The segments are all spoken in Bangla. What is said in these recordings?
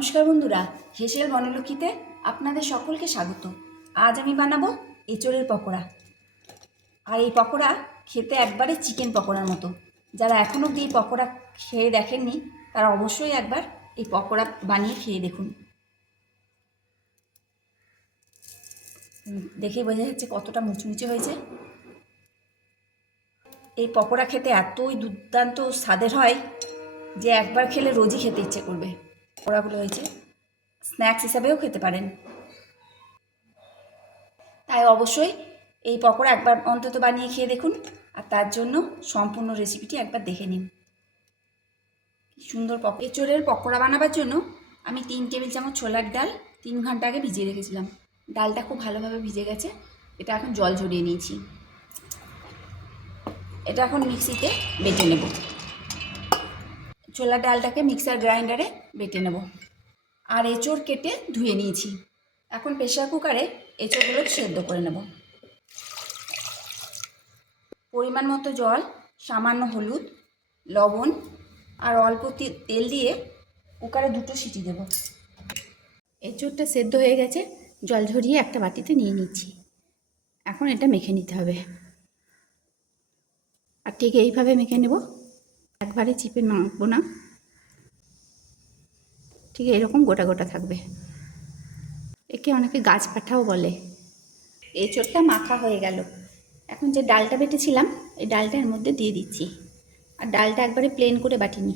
নমস্কার বন্ধুরা, হেসেল বনলক্ষ্মীতে আপনাদের সকলকে স্বাগত। আজ আমি বানাবো এঁচোড়ের পকোড়া। আর এই পকোড়া খেতে একবারে চিকেন পকোড়ার মতো। যারা এখনও অবধি এই পকোড়া খেয়ে দেখেননি তারা অবশ্যই একবার এই পকোড়া বানিয়ে খেয়ে দেখুন। দেখেই বোঝা যাচ্ছে কতটা মুচমুচে হয়েছে। এই পকোড়া খেতে এতই দুর্দান্ত স্বাদের হয় যে একবার খেলে রোজই খেতে ইচ্ছে করবে। পকোড়াগুলো হয়েছে স্ন্যাক্স হিসাবেও খেতে পারেন। তাই অবশ্যই এই পকোড়া একবার অন্তত বানিয়ে খেয়ে দেখুন। আর তার জন্য সম্পূর্ণ রেসিপিটি একবার দেখে নিন। কি সুন্দর এঁচোড়ের পকোড়া বানাবার জন্য আমি 3 টেবিল চামচ ছোলার ডাল 3 ঘন্টা আগে ভিজিয়ে রেখেছিলাম। ডালটা খুব ভালোভাবে ভিজে গেছে। এটা এখন জল ঝরিয়ে নিয়েছি। এটা এখন মিক্সিতে বেটে নেব। ছোলার ডালটাকে মিক্সার গ্রাইন্ডারে বেটে নেব। আর এঁচোড় কেটে ধুয়ে নিয়েছি। এখন প্রেসার কুকারে এঁচোড়গুলো সেদ্ধ করে নেব। পরিমাণ মতো জল, সামান্য হলুদ, লবণ আর অল্প তেল দিয়ে কুকারে 2টো সিটি দেব। এঁচোড়টা সেদ্ধ হয়ে গেছে, জল ঝরিয়ে একটা বাটিতে নিয়ে নিচ্ছি। এখন এটা মেখে নিতে হবে। আর ঠিক এইভাবে মেখে নেব, একবারে চিপে মাখবো না, ঠিক এরকম গোটা গোটা থাকবে। একে অনেকে গাছ পাঠাও বলে। এঁচোড়টা মাখা হয়ে গেল। এখন যে ডালটা বেটেছিলাম এই ডালটা এর মধ্যে দিয়ে দিচ্ছি। আর ডালটা একবারে প্লেন করে বাটিনি,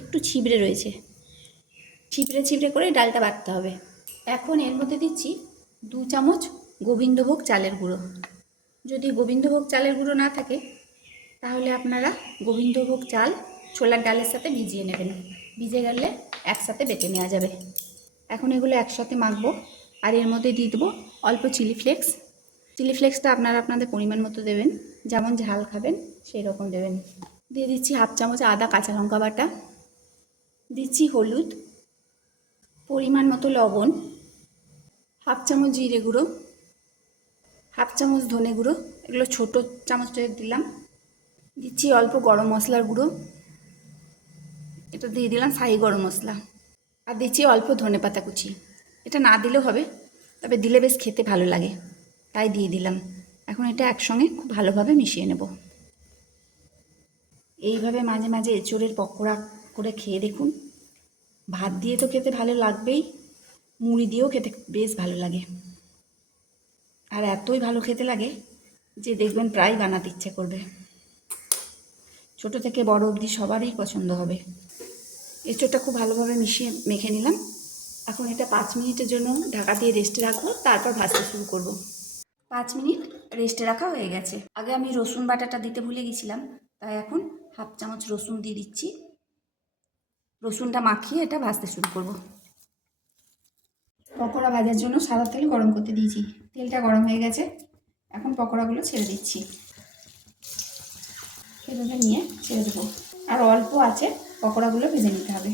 একটু ছিবড়ে রয়েছে। ছিবড়ে ছিবড়ে করে ডালটা বাটতে হবে। এখন এর মধ্যে দিচ্ছি 2 চামচ গোবিন্দভোগ চালের গুঁড়ো। যদি গোবিন্দভোগ চালের গুঁড়ো না থাকে তাহলে আপনারা গোবিন্দভোগ চাল ছোলার ডালের সাথে ভিজিয়ে নেবেন। ভিজে গেলে একসাথে বেটে নেওয়া যাবে। এখন এগুলো একসাথে মাখবো। আর এর মধ্যে দিয়ে দেবো অল্প চিলি ফ্লেক্স। চিলি ফ্লেক্সটা আপনারা আপনাদের পরিমাণ মতো দেবেন, যেমন ঝাল খাবেন সেই রকম দেবেন। দিয়ে দিচ্ছি 1/2 চামচ আদা কাঁচা লঙ্কা বাটা। দিচ্ছি হলুদ, পরিমাণ মতো লবণ, 1/2 চামচ জিরে গুঁড়ো, 1/2 চামচ ধনে গুঁড়ো, এগুলো ছোটো চামচটা দিলাম। দিচ্ছি অল্প গরম মশলার গুঁড়ো, এটা দিয়ে দিলাম শাহি গরম মশলা। আর দিচ্ছি অল্প ধনেপাতা কুচি। এটা না দিলেও হবে, তবে দিলে বেশ খেতে ভালো লাগে, তাই দিয়ে দিলাম। এখন এটা একসঙ্গে খুব ভালোভাবে মিশিয়ে নেব। এইভাবে মাঝে মাঝে এঁচোড়ের পকোড়া করে খেয়ে দেখুন। ভাত দিয়ে তো খেতে ভালো লাগবেই, মুড়ি দিয়েও খেতে বেশ ভালো লাগে। আর এতই ভালো খেতে লাগে যে দেখবেন প্রায় বানাতে ইচ্ছে করবে। ছোট থেকে বড় অবধি সবারই পছন্দ হবে। এঁচোড়টা খুব ভালোভাবে মিশিয়ে মেখে নিলাম। এখন এটা 5 মিনিটের জন্য ঢাকা দিয়ে রেস্টে রাখবো, তারপর ভাজতে শুরু করব। 5 মিনিট রেস্টে রাখা হয়ে গেছে। আগে আমি রসুন বাটাটা দিতে ভুলে গেছিলাম, তাই এখন 1/2 চামচ রসুন দিয়ে দিচ্ছি। রসুনটা মাখিয়ে এটা ভাজতে শুরু করব। পকোড়া ভাজার জন্য সাদা তেল গরম করতে দিয়েছি। তেলটা গরম হয়ে গেছে, এখন পকোড়াগুলো ছেড়ে দিচ্ছি। এভাবে নিয়ে ছেড়ে দেবো। আর অল্প আছে পকোড়াগুলো ভেজে নিতে হবে।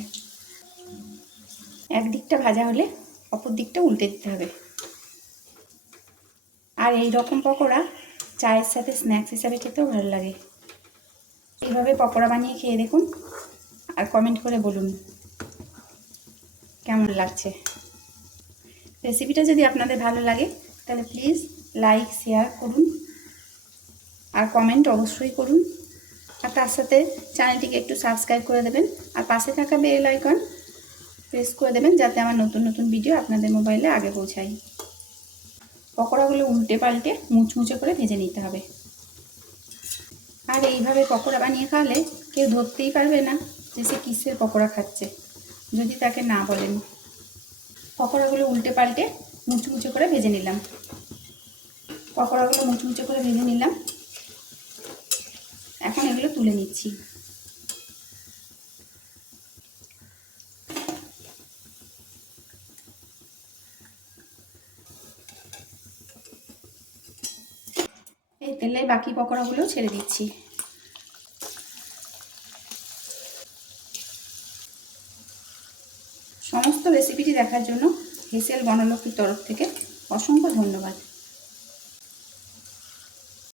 একদিকটা ভাজা হলে অপর দিকটা উল্টে দিতে হবে। আর এই রকম পকোড়া চায়ের সাথে স্ন্যাক্স হিসাবে খেতেও ভালো লাগে। এইভাবে পকোড়া বানিয়ে খেয়ে দেখুন আর কমেন্ট করে বলুন কেমন লাগছে। রেসিপিটা যদি আপনাদের ভালো লাগে তাহলে প্লিজ লাইক শেয়ার করুন আর কমেন্ট অবশ্যই করুন। আর তার সাথে চ্যানেলটিকে একটু সাবস্ক্রাইব করে দেবেন আর পাশে থাকা বেল আইকন প্রেস করে দেবেন, যাতে আমার নতুন নতুন ভিডিও আপনাদের মোবাইলে আগে পৌঁছায়। পকোড়াগুলো উল্টে পাল্টে মুচমুচে করে ভেজে নিতে হবে। আর এইভাবে পকোড়া বানিয়ে খাওয়ালে কেউ ধরতেই পারবে না যে সে কিসের পকোড়া খাচ্ছে, যদি তাকে না বলেন। পকোড়াগুলো উল্টে পাল্টে মুচমুচে করে ভেজে নিলাম। পকোড়াগুলো মুচমুচে করে ভেজে নিলাম। এখন এগুলো তুলে নিচ্ছি। এই তেলে বাকি পকোড়াগুলো ছেড়ে দিচ্ছি। সমস্ত রেসিপিটি দেখার জন্য হেসেল বনলক্ষ্মীর তরফ থেকে অসংখ্য ধন্যবাদ।